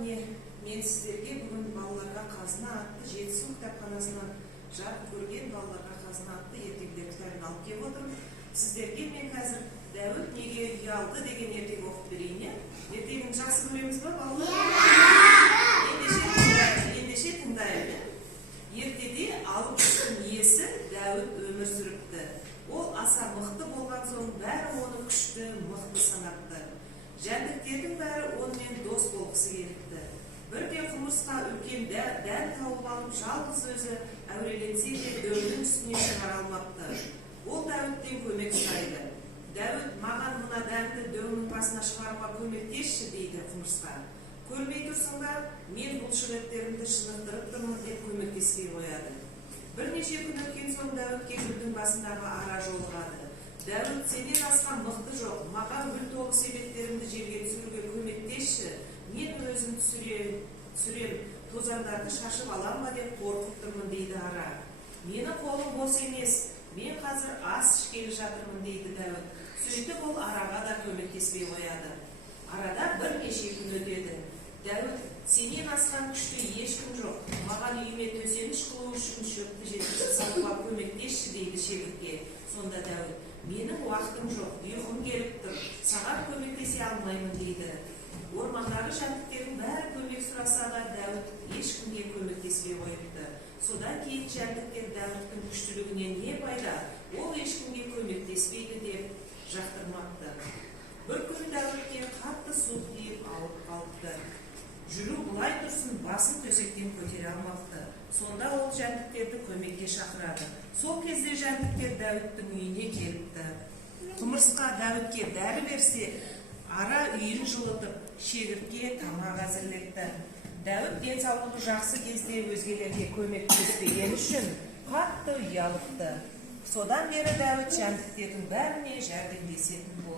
міне мен сіздерге бүгін балаларға қазына атты жетісу кітапханасынан жарық көрген балаларға қазына атты ертегілер кітабын алып келіп отырмын. Сіздерге мен қазір Дәуіт неге ұялды деген ертегі оқып берейін. Ертегіні жақсы көреміз ба балалар? Ендеше тыңдайық. Ертеде алып күштің иесі Дәуіт өмір сүріпті. Ол аса мықты болған соң бәрі оны күшті, мықты санапты. Жәндіктердің бәрі онымен дос болғысы келіпті. Бірде құмырсқа үлкен дән тауып алып, жалғыз өзі әуреленсе де дөңнің үстіне шығара алмапты. Ол Дәуіттен көмек сұрайды. Дәуіт, маған мына дәнді дөңнің басына шығаруға көмектесші, дейді құмырсқа. Көрмей тұрсың ба, мен бұлшықеттерімді шынықтырып тұрмын деп көмектеспей қояды. Бірнеше күн өткен соң Дәуітке гүлдің басындағы ара жолығады. Дәуіт, сенен асқан мықты жоқ, маған гүл толы себеттерімді жерге түсіруге көмектесші, мен өзім түсірем, тозаңдарды шашып аламын ба деп қорқып тұрмын, дейді ара. Менің қолым бос емес, мен қазір ас ішкелі жатырмын, дейді Дәуіт. Сөйтіп ол араға да көмектеспей қояды. Арада бірнеше күн өтеді. Дәуіт, сенен асқан күшті ешкім жоқ, маған үйіме төсеніш қылу үшін шөпті жеткізіп салуға көмектесші, дейді шегіртке. Сонда Дәуіт, менің уақытым жоқ, ұйқым келіп тұр, саған көмектесе алмаймын, дейді. Ормандағы жәндіктердің бәрі көмек сұраса да Дәуіт ешкімге көмектеспей қойыпты. Содан кейін жәндіктер Дәуіттің күштілігінен не пайда, ол ешкімге көмектеспейді деп жақтырмапты. Бір күн Дәуітке қатты суық тиіп ауырып қалыпты. Жүру былай тұрсын, басын төсектен көтере алмапты. Сонда ол жәндіктерді көмекке шақырады. Сол кезде жәндіктер Дәуіттің үйіне келіпті. Құмырсқа Дәуітке дәрі берсе, ара үйін жылытып, шегіртке тамақ әзірлетті. Дәуіт денсаулығы жақсы кезде өзгелерге көмектеспегені үшін қатты ұялыпты. Содан бері Дәуіт жәндіктердің бәріне жәрдемдесетін болды.